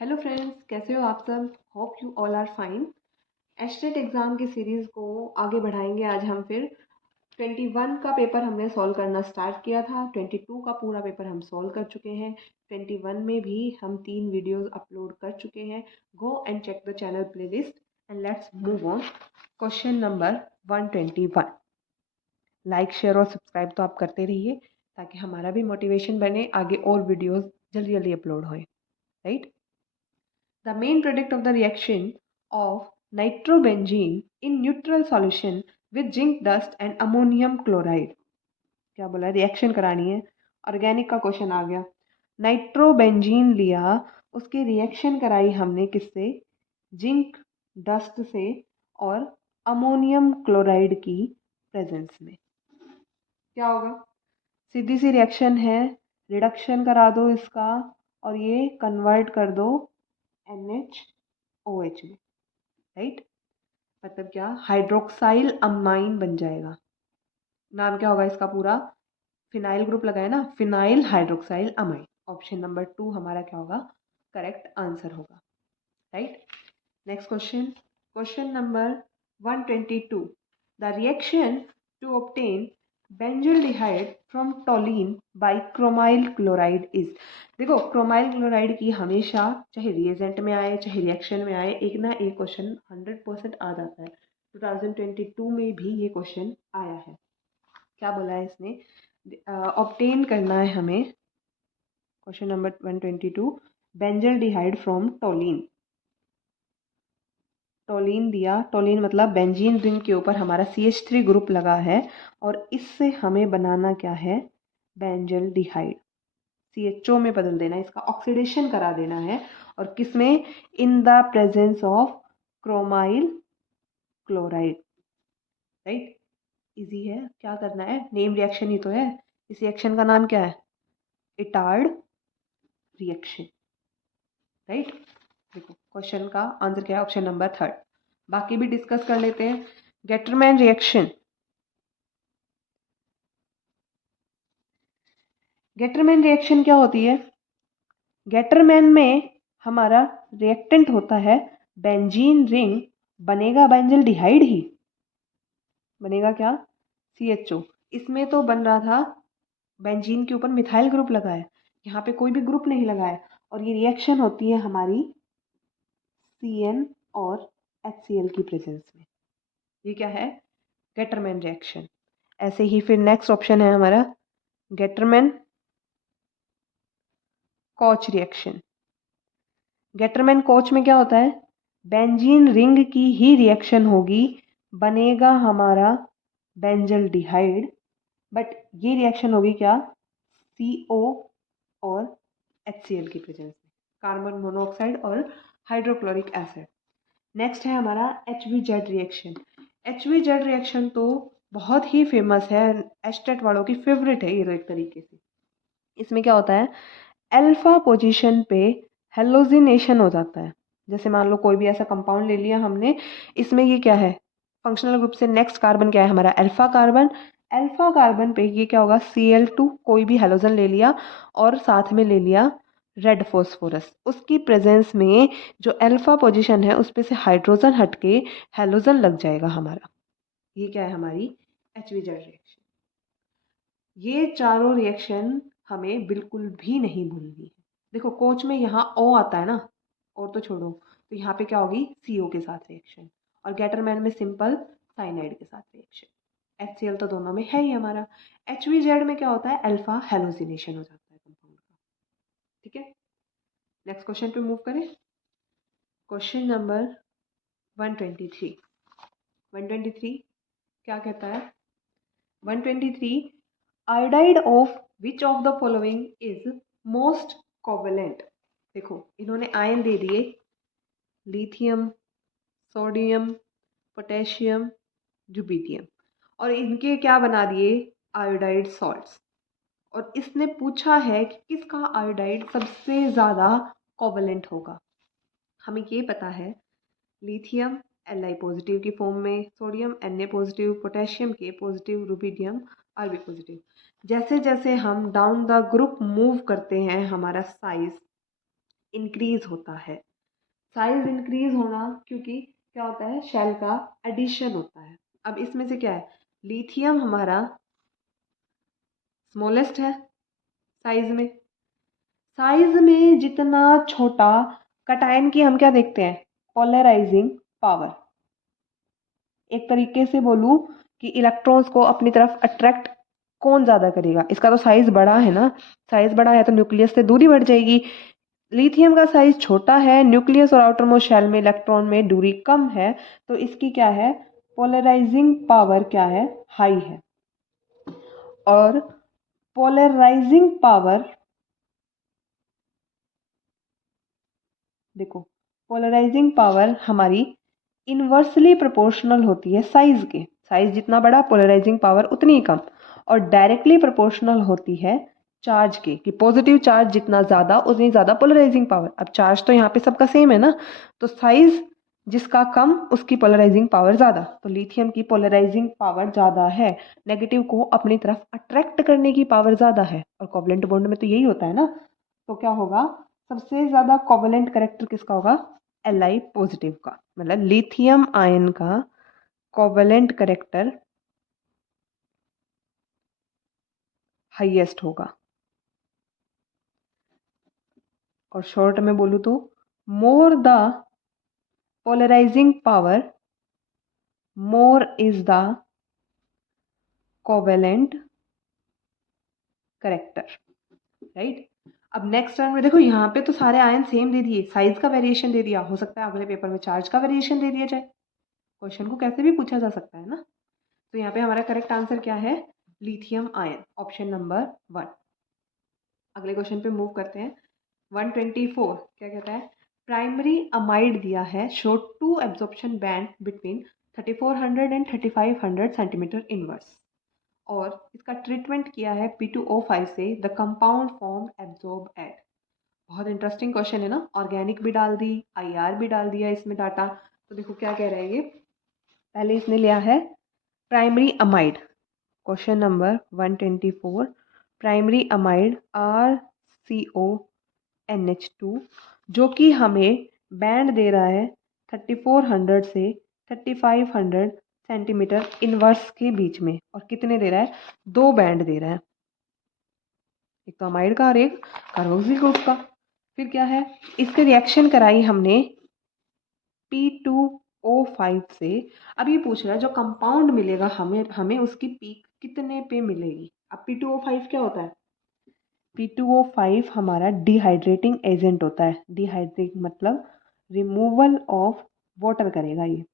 Hello friends, कैसे हो आप सब। Hope you all are fine. HTET exam की सीरीज़ को आगे बढ़ाएंगे। आज हम फिर 21 का पेपर हमने सॉल्व करना स्टार्ट किया था। 22 का पूरा पेपर हम सॉल्व कर चुके हैं। 21 में भी हम 3 वीडियोस अपलोड कर चुके हैं। Go and check the channel playlist and let's move on. Question number 121। Like share और सब्सक्राइब तो आप करते रहिए ताकि हमारा भी मोटिवेशन बने, आगे और वीडियोस जल्दी जल्दी अपलोड होए, right. The main product of the reaction of nitrobenzene in neutral solution with zinc dust and ammonium chloride। क्या बोला, रिएक्शन करानी है। ऑर्गेनिक का क्वेश्चन आ गया। नाइट्रोबेंजीन लिया, उसकी रिएक्शन कराई हमने किससे, जिंक डस्ट से और अमोनियम क्लोराइड की प्रेजेंस में। क्या होगा, सीधी सी रिएक्शन है, रिडक्शन करा दो इसका और ये कन्वर्ट कर दो NaOH में, राइट। मतलब क्या, हाइड्रोक्साइल अमाइन बन जाएगा। नाम क्या होगा इसका पूरा, फिनाइल ग्रुप लगाए ना, phenyl hydroxyl amine. Option number 2 हमारा क्या होगा, करेक्ट आंसर होगा, right. Next question, question number 122। The reaction to obtain benzaldehyde from toluene by chromyl chloride is. देखो, क्रोमाइल क्लोराइड की हमेशा चाहे रिएजेंट में आए चाहे रिएक्शन में आए, एक ना एक क्वेश्चन 100% आ जाता है। 2022 में भी ये क्वेश्चन आया है। क्या बोला है इसने, ऑब्टेन करना है हमें। Question number 122, benzaldehyde from टोलीन। टोलीन दिया, टोलीन मतलब बेंजीन रिंग के ऊपर हमारा CH3 ग्रुप लगा है और इससे हमें बनाना क्या है, बेंजल्डिहाइड। CHO में बदल देना है, इसका ऑक्सीडेशन करा देना है। और किस में, in the presence of chromyl chloride, right. Easy है, क्या करना है, नेम रिएक्शन ही तो है। इस रिएक्शन का नाम क्या है, इटार्ड रिएक्शन, राइट। देखो क्वेश्चन का आंसर क्या है, ऑप्शन नंबर 3। बाकी भी डिस्कस कर लेते हैं। गेटरमैन रिएक्शन, गेटरमैन रिएक्शन क्या होती है, गेटरमैन में हमारा रिएक्टेंट होता है बेंजीन रिंग, बनेगा बेंजल्डिहाइड ही, बनेगा क्या, CHO। इसमें तो बन रहा था, बेंजीन के ऊपर मिथाइल ग्रुप लगा है, यहाँ पे कोई भी ग्रुप नहीं लगा है। और ये रिएक्शन होती है हमारी CN और HCl की प्रेजेंस में। ये क्या है, गेटरमैन रिएक्शन। ऐसे ही फिर नेक्स्ट ऑप्शन है हमारा गेटरमैन कॉच रिएक्शन। गेटरमैन कोच में क्या होता है, बेंजीन रिंग की ही रिएक्शन होगी, बनेगा हमारा बेंजल्डिहाइड। बट ये रिएक्शन होगी क्या, CO और HCl की प्रेजेंस में, कार्बन मोनोऑक्साइड और हाइड्रोक्लोरिक एसिड। नेक्स्ट है हमारा HVZ रिएक्शन। HVZ रिएक्शन तो बहुत ही फेमस है, एस्टेट वालों की फेवरेट है ये एक तरीके से। इसमें क्या होता है, अल्फा पोजीशन पे हेलोजिनेशन हो जाता है। जैसे मान लो कोई भी ऐसा कंपाउंड ले लिया हमने, इसमें ये क्या है, फंक्शनल ग्रुप से नेक्स्ट कार्बन क्या है हमारा, अल्फा कार्बन। अल्फा कार्बन पे ये क्या होगा, Cl2, कोई भी हेलोजन ले लिया और साथ में ले लिया रेड फॉस्फोरस। उसकी प्रेजेंस में जो अल्फा पोजीशन है उस पे से हाइड्रोजन हटके हेलोजन लग जाएगा हमारा। ये क्या है, हमारी HVZ रिएक्शन। ये चारों रिएक्शन हमें बिल्कुल भी नहीं भूलनी है। देखो कोच में यहाँ O आता है ना, और तो छोड़ो, तो यहाँ पे क्या होगी, CO के साथ रिएक्शन। और गेटरमैन में सिंपल साइनाइड के साथ रिएक्शन। HCl तो दोनों में है ही हमारा। HVZ में क्या होता है, अल्फा हेलोजिनेशन हो जाता है कंपाउंड का, ठीक है। नेक्स्ट क्वेश्चन पे मूव करें। Question number 123। 123 क्या कहता है, 123, iodide of which of the following is most covalent. देखो इन्होंने आयन दे दिए, लिथियम, सोडियम, पोटेशियम, रुबिडियम, और इनके क्या बना दिए, आयोडाइड सॉल्ट्स। और इसने पूछा है कि किसका आयोडाइड सबसे ज़्यादा कोवेलेंट होगा। हमें ये पता है, लिथियम Li पॉजिटिव की फॉर्म में, सोडियम Na पॉजिटिव, पोटेशियम के पॉजिटिव, रुबिडियम Rb पॉजिटिव। जैसे जैसे हम डाउन द ग्रुप मूव करते हैं, हमारा साइज इंक्रीज होता है। साइज इंक्रीज होना क्योंकि क्या होता है, शेल का एडिशन होता है। अब इसमें से क्या है, लिथियम हमारा स्मॉलेस्ट है साइज में जितना छोटा कटायन की हम क्या देखते हैं, पोलराइजिंग पावर। एक तरीके से बोलूं कि इलेक्ट्रॉन्स को अपनी तरफ अट्रैक्ट कौन ज़्यादा करेगा, इसका तो साइज बड़ा है ना, साइज बड़ा है तो न्यूक्लियस से दूरी बढ़ जाएगी। लिथियम का साइज छोटा है, न्यूक्लियस और आउटर मोस्ट शेल में इलेक्ट्रॉन में दूरी कम है, तो इसकी क्या है, पोलराइजिंग पावर क्या है, हाई है। और पोलराइजिंग पावर, देखो पोलराइजिंग पावर हमारी इनवर्सली प्रोपोर्शनल होती है साइज के, साइज जितना बड़ा पोलराइजिंग पावर उतनी ही कम, और डायरेक्टली प्रोपोर्शनल होती है चार्ज के, कि पॉजिटिव चार्ज जितना ज़्यादा उतनी ज़्यादा पोलराइजिंग पावर। अब चार्ज तो यहाँ पे सबका सेम है ना, तो साइज जिसका कम उसकी पोलराइजिंग पावर ज़्यादा, तो लिथियम की पोलराइजिंग पावर ज़्यादा है, नेगेटिव को अपनी तरफ अट्रैक्ट करने की पावर ज़्यादा है, और कोवलेंट बॉन्ड में तो यही होता है ना। तो क्या होगा, सबसे ज़्यादा कोवलेंट करेक्टर किसका होगा, Li पॉजिटिव का, मतलब लिथियम आयन का कोवलेंट करेक्टर हाईएस्ट होगा। और शॉर्ट में बोलूँ तो more the polarizing power more is the covalent character, right. अब नेक्स्ट टर्म में देखो, यहाँ पे तो सारे आयन सेम दे दिए, साइज का वेरिएशन दे दिया, हो सकता है अगले पेपर में चार्ज का वेरिएशन दे दिया जाए, क्वेश्चन को कैसे भी पूछा जा सकता है ना। तो यहाँ पे हमारा करेक्ट आंसर क्या है, लिथियम आयन, ऑप्शन नंबर 1। अगले क्वेश्चन पे मूव करते हैं। 124 क्या कहता है, प्राइमरी अमाइड दिया है, show 2 absorption band between 3400 and 3500 centimetre inverse, और इसका ट्रीटमेंट किया है P2O5 से, the compound form absorb at. बहुत इंटरेस्टिंग क्वेश्चन है ना, ऑर्गेनिक भी डाल दी, IR भी डाल दिया इसमें डाटा। तो देखो क्या कह रहा है ये, पहले इसने लिया है primary amide, question number 124, primary amide RCONH2, जो कि हमें बैंड दे रहा है 3400 से 3500 सेंटीमीटर इनवर्स के बीच में, और कितने दे रहा है, 2 बैंड दे रहा है, एक तो अमाइड का और एक कार्बोक्सिल ग्रुप का। फिर क्या है, इसके रिएक्शन कराई हमने P2O5 से। अब ये पूछ रहा है जो कंपाउंड मिलेगा हमें हमें उसकी पीक कितने पे मिलेगी। अब P2O5 क्या होता है, P2O5 हमारा डिहाइड्रेटिंग एजेंट होता है, डिहाइड्रेट मतलब रिमूवल ऑफ वाटर करेगा, ये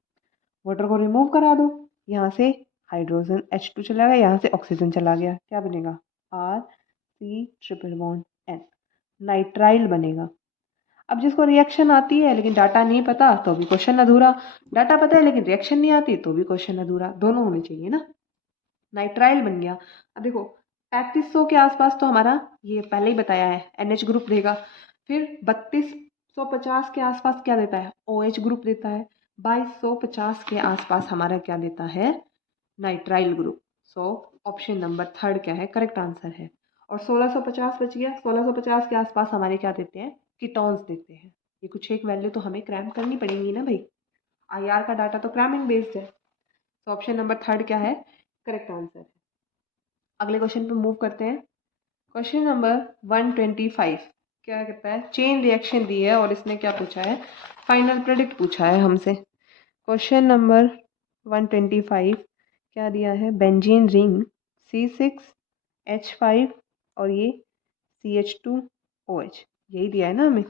वाटर को रिमूव करा दो, यहाँ से हाइड्रोजन H2 चला गया, यहाँ से ऑक्सीजन चला गया, क्या बनेगा, RC∼N, नाइट्राइल बनेगा। अब जिसको रिएक्शन आती है लेकिन डाटा नहीं पता तो भी क्वेश्चन अधूरा, डाटा पता है लेकिन रिएक्शन नहीं आती तो भी क्वेश्चन अधूरा, दोनों होने चाहिए ना। नाइट्राइल बन गया। अब देखो 3500 के आसपास तो हमारा ये पहले ही बताया है NH ग्रुप देगा, फिर 3250 के आसपास क्या देता है, OH ग्रुप देता है, 2250 के आसपास हमारा क्या देता है, nitrile group. So option number 3 क्या है, करेक्ट आंसर है। और 1650 बच गया, 1650 के आसपास हमारे क्या देते हैं, कीटोन्स देते हैं। ये कुछ एक वैल्यू तो हमें क्रैम करनी पड़ेगी ना भाई, IR का डाटा तो क्रैमिंग बेस्ड है। तो ऑप्शन नंबर 3 क्या है, करेक्ट आंसर है। अगले क्वेश्चन पे मूव करते हैं। क्वेश्चन नंबर 125 क्या कहता है, चेन रिएक्शन दी है और इसने क्या पूछा है, फाइनल प्रेडिक्ट पूछा है हमसे। क्वेश्चन नंबर 125 क्या दिया है, बेंजीन रिंग C6H5 और ये CH2OH, यही दिया है ना हमें।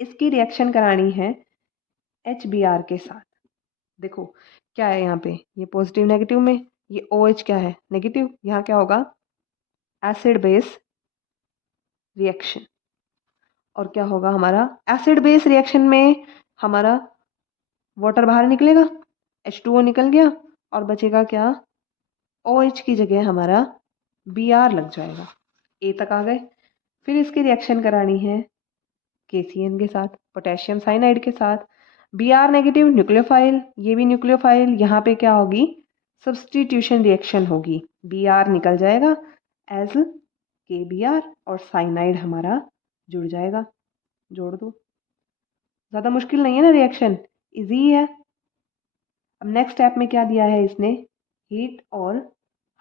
इसकी रिएक्शन करानी है HBr के साथ। देखो क्या है यहाँ पे, ये पॉजिटिव नेगेटिव में, ये OH क्या है, नेगेटिव, यहाँ क्या होगा, एसिड बेस रिएक्शन। और क्या होगा हमारा, एसिड बेस रिएक्शन में हमारा वाटर बाहर निकलेगा, H2O निकल गया, और बचेगा क्या, OH की जगह हमारा Br लग जाएगा। A तक आ गए। फिर इसकी रिएक्शन करानी है KCN के साथ, पोटेशियम साइनाइड के साथ, Br नेगेटिव न्यूक्लियोफाइल, ये भी न्यूक्लियोफाइल, यहाँ पे क्या होगी, सब्सटीट्यूशन रिएक्शन होगी, Br निकल जाएगा एज KBr और साइनाइड हमारा जुड़ जाएगा। जोड़ दूँ, ज़्यादा मुश्किल नहीं है ना रिएक्शन, इजी है। अब नेक्स्ट स्टेप में क्या दिया है इसने, हीट और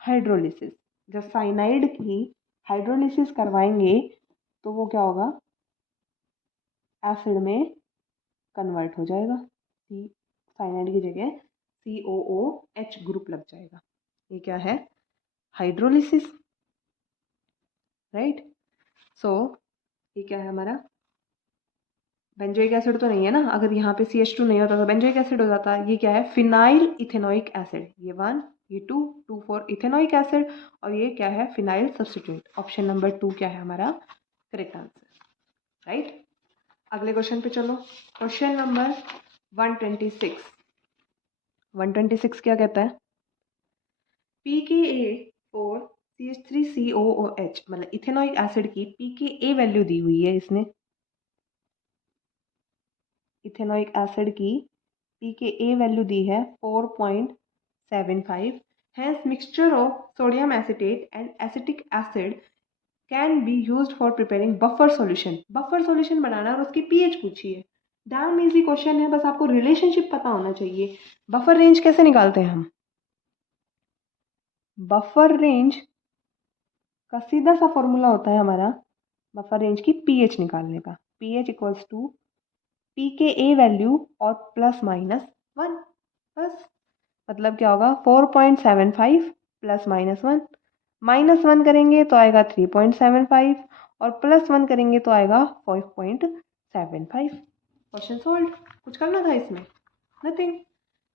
हाइड्रोलिसिस। जब साइनाइड की हाइड्रोलिसिस करवाएंगे तो वो क्या होगा, एसिड में कन्वर्ट हो जाएगा, सी साइनाइड की जगह COOH ग्रुप लग जाएगा। ये क्या है, हाइड्रोलिसिस, राइट। सो ये क्या है हमारा, बेंजोइक एसिड तो नहीं है ना, अगर यहाँ पे CH2 नहीं होता तो बेंजोइक एसिड हो जाता। ये क्या है, फिनाइल इथेनोइक एसिड, ये 1 ये 2 फॉर इथेनोइक एसिड, और ये क्या है, फिनाइल सब्स्टिट्यूट। ऑप्शन नंबर 2 क्या है हमारा करेक्ट आंसर, राइट। अगले क्वेश्चन पे चलो, क्वेश्चन नंबर 126। 126 क्या कहता है, pKa और CH3COOH मतलब इथेनोइक एसिड की pKa वैल्यू दी हुई है इसने, इथेनोइक एसिड की pKa वैल्यू दी है 4.75। Hence mixture of sodium acetate and acetic acid can be used for preparing buffer solution. Buffer solution बनाना और उसकी पीएच पूछी है, डैम इजी क्वेश्चन है, बस आपको रिलेशनशिप पता होना चाहिए। बफर रेंज कैसे निकालते हैं हम, बफर रेंज का सीधा सा फॉर्मूला होता है हमारा बफर रेंज की पीएच निकालने का, pH equals to pKa value और ±1, बस। मतलब क्या होगा, 4.75 ±1, -1 करेंगे तो आएगा 3.75 और +1 करेंगे तो आएगा 5.75। क्वेश्चन सॉल्व, कुछ करना था इसमें, नथिंग।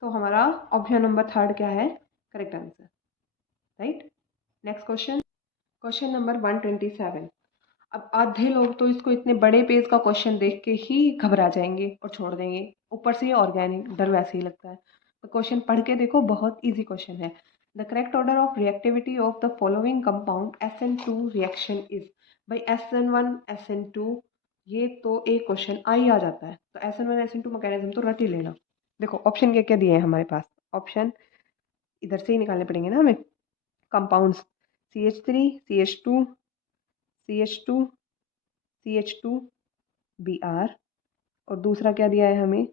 तो हमारा ऑप्शन नंबर 3 क्या है correct answer, right. Next question, question number 127। अब आधे लोग तो इसको इतने बड़े पेज का क्वेश्चन देख के ही घबरा जाएंगे और छोड़ देंगे, ऊपर से ये ऑर्गेनिक, डर वैसे ही लगता है। तो क्वेश्चन पढ़ के देखो, बहुत इजी क्वेश्चन है। The correct order of reactivity of the following compound SN2 reaction is, भाई SN1 SN2, ये तो एक क्वेश्चन आ ही आ जाता है। तो SN1 SN2 मैकेनिज्म तो रट ही लेना। देखो ऑप्शन क्या क्या दिए हैं हमारे पास, ऑप्शन इधर से ही निकालने पड़ेंगे ना हमें। Compounds CH3 CH2 CH2 CH2 Br, और दूसरा क्या दिया है हमें,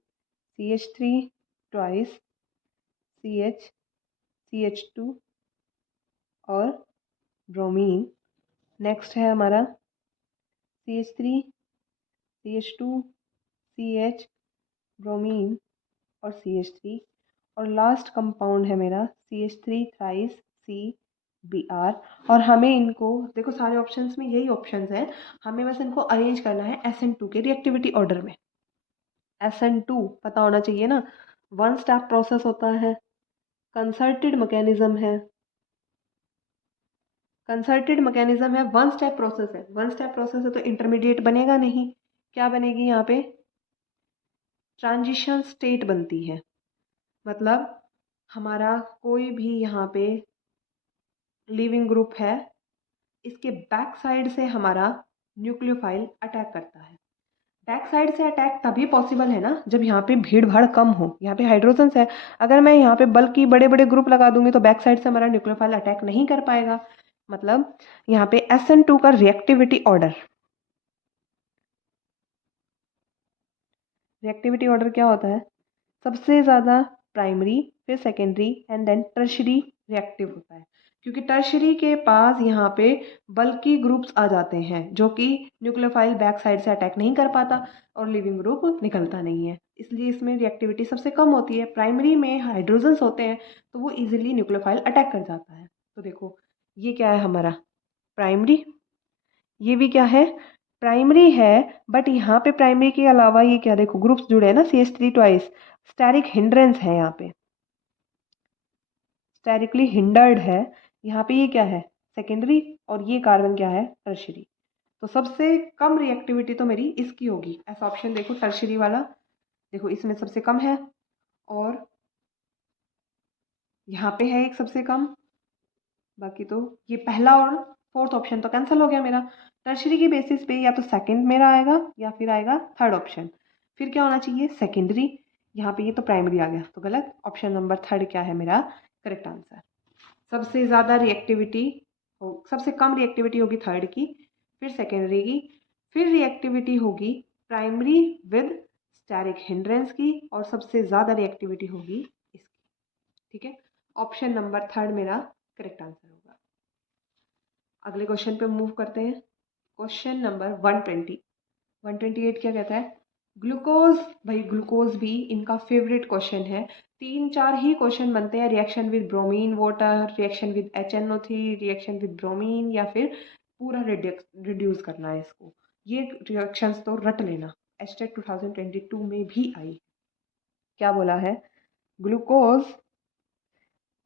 CH3 ट्वाइस CH CH2 और ब्रोमीन। नेक्स्ट है हमारा CH3 CH2 CH ब्रोमीन और CH3, और लास्ट कंपाउंड है मेरा CH3 थ्राइस CBr। और हमें इनको देखो, सारे ऑप्शंस में यही ऑप्शंस हैं, हमें बस इनको अरेंज करना है SN2 के रिएक्टिविटी ऑर्डर में। SN2 पता होना चाहिए ना, 1 स्टेप प्रोसेस होता है, कंसर्टेड मैकेनिज्म है, कंसर्टेड मैकेनिज्म है, 1 स्टेप प्रोसेस है। 1 स्टेप प्रोसेस है तो इंटरमीडिएट बनेगा नहीं, क्या बनेगी यहाँ पे, ट्रांजिशन स्टेट बनती है। मतलब हमारा कोई भी यहाँ पे लिविंग ग्रुप है, इसके बैक साइड से हमारा न्यूक्लियोफाइल अटैक करता है। बैक साइड से अटैक तभी पॉसिबल है ना जब यहाँ पे भीड़ भाड़ कम हो, यहाँ पे हाइड्रोजन्स है। अगर मैं यहाँ पे बल्कि बड़े बड़े ग्रुप लगा दूंगी तो बैक साइड से हमारा न्यूक्लियोफाइल अटैक नहीं कर पाएगा। मतलब यहाँ पे SN2 का रिएक्टिविटी ऑर्डर, रिएक्टिविटी ऑर्डर क्या होता है, सबसे ज़्यादा प्राइमरी, फिर secondary and then tertiary reactive होता है। क्योंकि टर्शरी के पास यहाँ पे बल्कि ग्रुप्स आ जाते हैं जो कि न्यूक्लियोफाइल बैक साइड से अटैक नहीं कर पाता और लिविंग ग्रुप निकलता नहीं है, इसलिए इसमें रिएक्टिविटी सबसे कम होती है। प्राइमरी में हाइड्रोजन्स होते हैं तो वो इजीली न्यूक्लियोफाइल अटैक कर जाता है। तो देखो ये क्या है हमारा प्राइमरी, ये भी क्या है प्राइमरी है, बट यहाँ पे प्राइमरी के अलावा ये क्या, देखो ग्रुप्स जुड़े हैं ना, CH3 ट्वाइस, स्टेरिक हिंड्रेंस है यहाँ पे, स्टेरिकली हिंडर्ड है। यहाँ पे ये क्या है सेकेंडरी, और ये कार्बन क्या है टर्शरी। तो सबसे कम रिएक्टिविटी तो मेरी इसकी होगी, ऐसा ऑप्शन देखो टर्शरी वाला, देखो इसमें सबसे कम है, और यहाँ पे है एक सबसे कम, बाकी तो ये पहला और फोर्थ ऑप्शन तो कैंसिल हो गया मेरा। टर्शरी की बेसिस पे या तो सेकंड मेरा आएगा या फिर आएगा थर्ड ऑप्शन, फिर क्या होना चाहिए सेकेंडरी, यहाँ पे ये तो प्राइमरी आ गया तो गलत। ऑप्शन नंबर 3 क्या है मेरा करेक्ट आंसर। सबसे ज़्यादा रिएक्टिविटी हो, सबसे कम रिएक्टिविटी होगी थर्ड की, फिर सेकेंडरी की, फिर रिएक्टिविटी होगी प्राइमरी विद स्टेरिक हिंड्रेंस की, और सबसे ज़्यादा रिएक्टिविटी होगी इसकी। ठीक है, ऑप्शन नंबर 3 मेरा करेक्ट आंसर होगा। अगले क्वेश्चन पे मूव करते हैं। क्वेश्चन नंबर 128 क्या कहता है? ग्लूकोज। भाई ग्लूकोज भी इनका फेवरेट क्वेश्चन है। 3-4 ही क्वेश्चन बनते हैं, reaction with bromine water, reaction with HNO3, reaction with bromine, या फिर पूरा रिड्यूस करना है इसको। ये रिएक्शंस तो रट लेना, एचटेट 2022 में भी आई। क्या बोला है? ग्लूकोज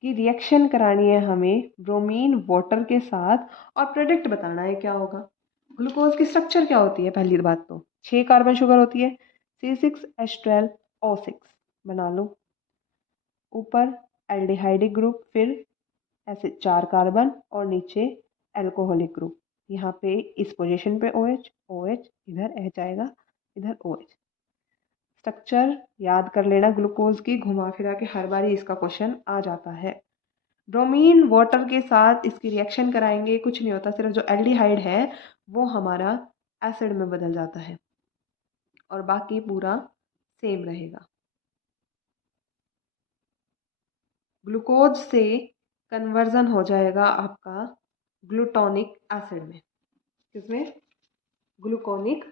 की रिएक्शन करानी है हमें ब्रोमीन वाटर के साथ, और प्रोडक्ट बताना है क्या होगा। ग्लूकोज की स्ट्रक्चर क्या होती है? पहली बात तो 6 कार्बन शुगर होती है, C6H12O6 बना लो। ऊपर एल्डिहाइडिक ग्रुप, फिर ऐसे 4 कार्बन, और नीचे एल्कोहलिक ग्रुप। यहाँ पे इस पोजीशन पे OH, OH इधर H आएगा, इधर OH। स्ट्रक्चर याद कर लेना ग्लूकोज की, घुमा फिरा के हर बारी इसका क्वेश्चन आ जाता है। ब्रोमीन वाटर के साथ इसकी रिएक्शन कराएंगे, कुछ नहीं होता, सिर्फ जो एल्डिहाइड है वो हमारा एसिड में बदल जाता है, और बाकी पूरा सेम रहेगा। ग्लूकोज से कन्वर्जन हो जाएगा आपका ग्लूटोनिक एसिड में। किसमें? ग्लूकोनिक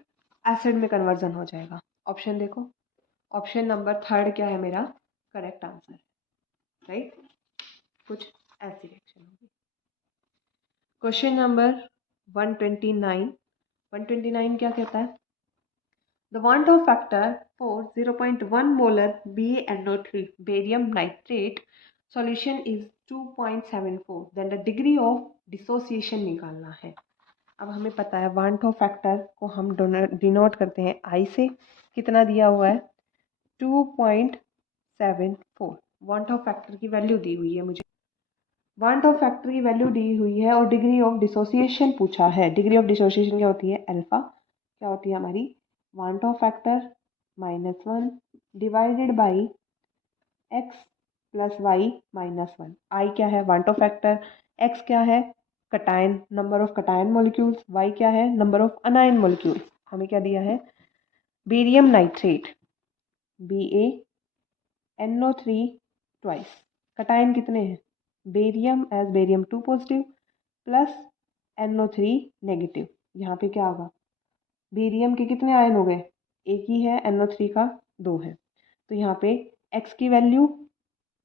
एसिड में कन्वर्जन हो जाएगा। ऑप्शन देखो, ऑप्शन नंबर 3 क्या है मेरा करेक्ट आंसर, राइट? कुछ ऐसी रिएक्शन होगी। क्वेश्चन नंबर 129 क्या कहता है? The Van 't Hoff factor for 0.1 molar BaNO3 barium nitrate solution is 2.74. Then the degree of dissociation निकालना है। अब हमें पता है वान टॉप फैक्टर को हम डिनोट करते हैं I से। कितना दिया हुआ है? 2.74। वान टॉप फैक्टर की वैल्यू दी हुई है मुझे, वान टॉप फैक्टर की वैल्यू दी हुई है, और डिग्री ऑफ डिसोसिएशन पूछा है। डिग्री ऑफ डिसोसिएशन क्या होती है? अल्फा। क्या होती है हमारी? Van't Hoff factor -1 divided by x plus y -1। I क्या है? Van't Hoff factor. x क्या है? Cation, number of cation molecules. y क्या है? Number of anion molecules. हमें क्या दिया है? Barium nitrate, BaNO3 twice. Cation कितने हैं? Barium as barium 2 positive plus NO3 negative. यहाँ पे क्या होगा? बेरियम के कितने आयन हो गए? एक ही है, NO3 का 2 है। तो यहाँ पे x की वैल्यू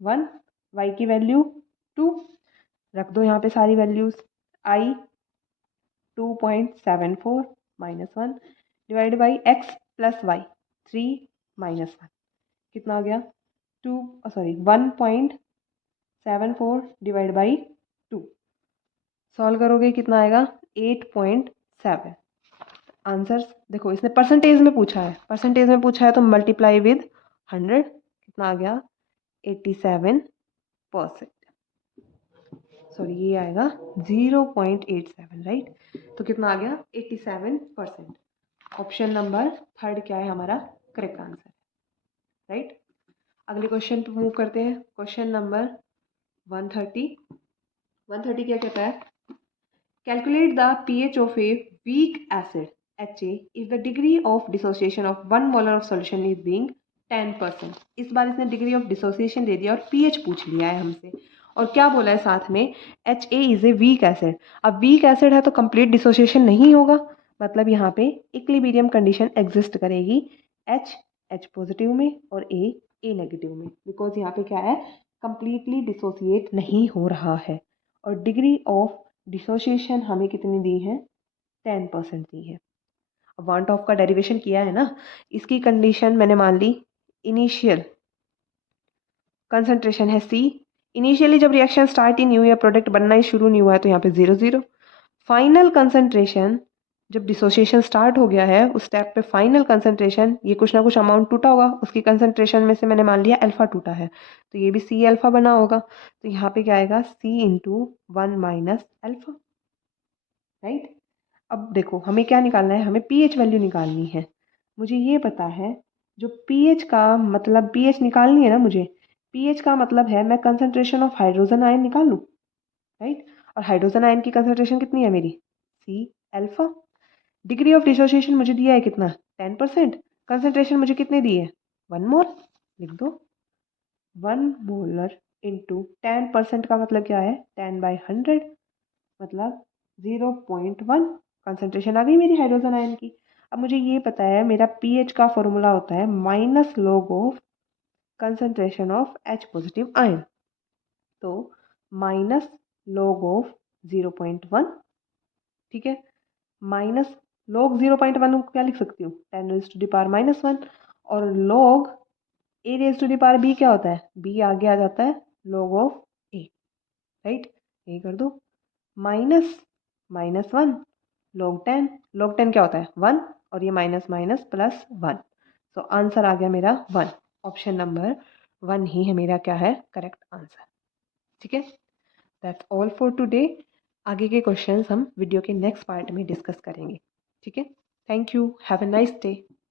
1, y की वैल्यू 2, रख दो यहाँ पे सारी values. I 2.74 -1 divide by x plus y 3 -1, कितना आ गया? 1.74 डिवाइड बाई 2। सॉल्व करोगे कितना आएगा? 8.7। आंसर्स देखो, इसने परसेंटेज में पूछा है, परसेंटेज में पूछा है तो मल्टीप्लाई विद 100, कितना आ गया? 87%। सॉरी, ये आएगा 0.87, राइट? तो कितना आ गया? 87%। ऑप्शन नंबर 3 क्या है हमारा करेक्ट आंसर, राइट? अगले क्वेश्चन पे मूव करते हैं। क्वेश्चन नंबर 130 क्या कहता है? Calculate the pH of a weak acid HA if the degree of dissociation of 1 molar of solution is being 10%। इस बार इसने डिग्री ऑफ डिसोसिएशन दे दिया और pH पूछ लिया है हमसे, और क्या बोला है साथ में? HA is a weak acid. अब वीक एसिड है तो कंप्लीट डिसोसिएशन नहीं होगा, मतलब यहाँ पे इक्विलिब्रियम कंडीशन एग्जिस्ट करेगी, H पॉजिटिव में और A नेगेटिव में, बिकॉज यहाँ पे क्या है? कंप्लीटली डिसोसिएट नहीं हो रहा है। और डिग्री ऑफ डिसोसिएशन हमें कितनी दी है? 10% दी है। अब वान टॉप का डेरिवेशन किया है ना, इसकी कंडीशन मैंने मान ली इनिशियल कंसंट्रेशन है C। इनिशियली जब रिएक्शन स्टार्ट ही नहीं हुई है, प्रोडक्ट बनना ही शुरू नहीं हुआ है, तो यहाँ पे 0 फाइनल कंसंट्रेशन जब डिसोसिएशन स्टार्ट हो गया है, उस स्टेप पे फाइनल कंसंट्रेशन, ये कुछ ना कुछ अमाउंट टूटा होगा, उसकी कंसंट्रेशन में से मैंने मान लिया अल्फा टूटा है, तो ये भी C अल्फा बना होगा। तो यहाँ पे क्या आएगा? C × 1 minus alpha, right? अब देखो हमें क्या निकालना है? हमें pH वैल्यू निकालनी है। मुझे ये पता है, जो pH का मतलब pH निकालनी है ना मुझे, pH का मतलब है मैं कंसंट्रेशन ऑफ हाइड्रोजन आयन निकाल लूँ, राइट? और हाइड्रोजन आयन की कंसंट्रेशन कितनी है मेरी? C alpha. Degree of dissociation मुझे दिया है कितना? 10%। कंसंट्रेशन मुझे कितने दी है, 1 मोल, लिख दो 1 मोलर इंटू 10% का मतलब क्या है, 10/100 मतलब 0.1 कंसंट्रेशन आ गई मेरी हाइड्रोजन आयन की। अब मुझे ये पता है मेरा पीएच का फॉर्मूला होता है minus log of concentration of H positive ion, तो माइनस लॉग ऑफ 0.1, ठीक है, माइनस लॉग 0.1 को क्या लिख सकती हूँ, 10⁻⁻1, और लॉग a⁻⁵ क्या होता है, b आगे आ जाता है लॉग ऑफ a, राइट, ये कर दो माइनस -1 log 10 क्या होता है 1, और ये माइनस माइनस प्लस 1, तो आंसर आ गया मेरा 1, ऑप्शन नंबर 1 ही है मेरा क्या है करेक्ट आंसर। ठीक है, दैट्स ऑल फॉर टुडे। आगे के क्वेश्चंस हम वीडियो के नेक्स्ट पार्ट में डिस्कस करेंगे। ठीक है, thank you, have a nice day.